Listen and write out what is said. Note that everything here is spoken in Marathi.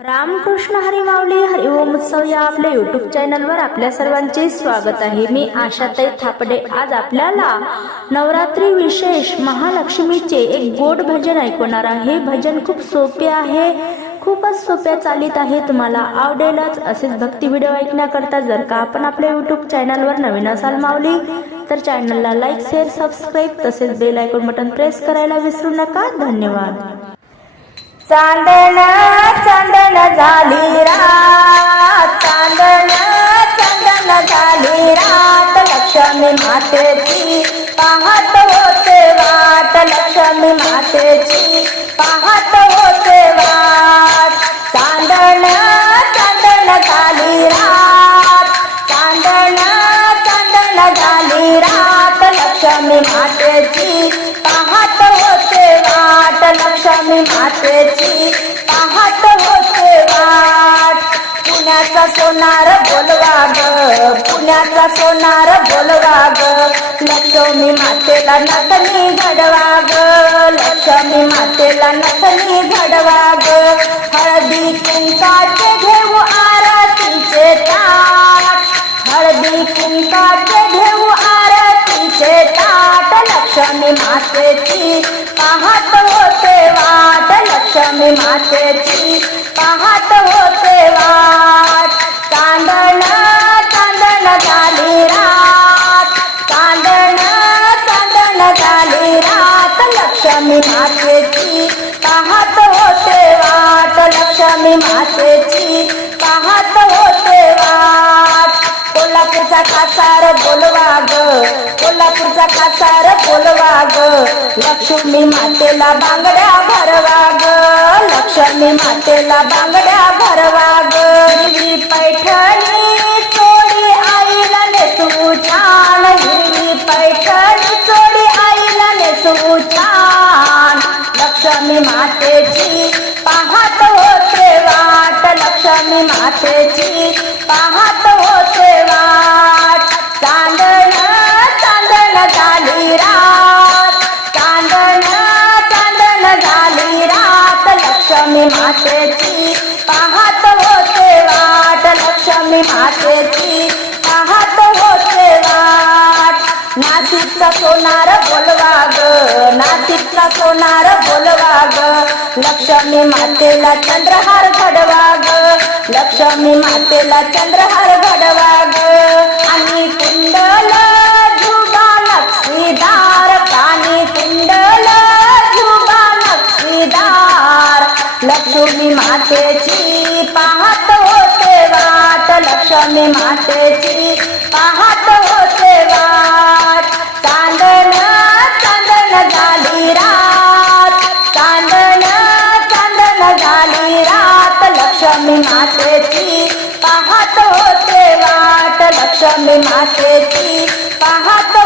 रामकृष्ण हरिमावली हरिओम उत्सव या आपल्या युट्यूब चॅनलवर आपल्या सर्वांचे स्वागत आहे. मी आशाताई थापडे. आज आपल्याला नवरात्री विशेष महालक्ष्मीचे एक गोड भजन ऐकवणार आहे. भजन खूप सोपे आहे. खूपच सोप्या चालीत आहे. तुम्हाला आवडेलच असेच भक्ती व्हिडिओ ऐकण्याकरता जर का आपण आपल्या युट्यूब चॅनलवर नवीन असाल मावली तर चॅनलला लाईक शेअर सबस्क्राईब तसेच बेल आयकॉन बटन प्रेस करायला विसरू नका. धन्यवाद. चांदण चांदण झाली रात. चांदण चांदण झाली रात. लक्ष्मी मातेची पाहत होते वाट. लक्ष्मी मातेची पाहत होते वाट. चांदण चांदण झाली रात. चांदण चांदण झाली रात. लक्ष्मी मातेची लक्ष्मी मातेची पाहत होते वाट. पुण्याचा सोनार बोलवा ग पुण्याचा सोनार बोलवा ग. लक्ष्मी मातेला नथनी घडवा ग लक्ष्मी मातेला नथनी घडवा ग. हळदी कुंकाचे घेऊ आरतीचे ताट. हळदी कुंकाचे घेऊ आरतीचे ताट. लक्ष्मी मातेची पाहत होते वाट लक्ष्मी मातेची. पाहत होते वाट. कांदण कांदण झाली रात. कांदण कांदण झाली रात लक्ष्मी मातेची. पाहत होते वाट लक्ष्मी मातेची. पाहत होते वाट. कोल्हापूरचा कासार बोलवा ग लक्ष्मी मातेला बांगड्या भरवा ग लक्ष्मी मातेला बांगड्या भरवा ग पैठणी चोडी आईला नेसू छान. हिरवी पैठणी चोडी आईला नेसू छान. लक्ष्मी मातेची पाहत होते वाट. लक्ष्मी मातेची पाहत लक्ष्मी मातेची पाहत होते वाट. लक्ष्मी मातेची पाहत होते वाट. नाशिकचा सोनार बोलवा ग नाशिकचा सोनार बोलवा ग. लक्ष्मी मातेला चंद्रहार घडवा ग. लक्ष्मी मातेला चंद्रहार घडवा ग. आणि कुंडला मातेची पाहतो होते वाट. लक्ष्मी मातेची पाहतो होते वाट. चांदण चांदण झाली रात. चांदण चांदण झाली रात. लक्ष्मी मातेची पाहतो होते वाट. लक्ष्मी मातेची पाहतो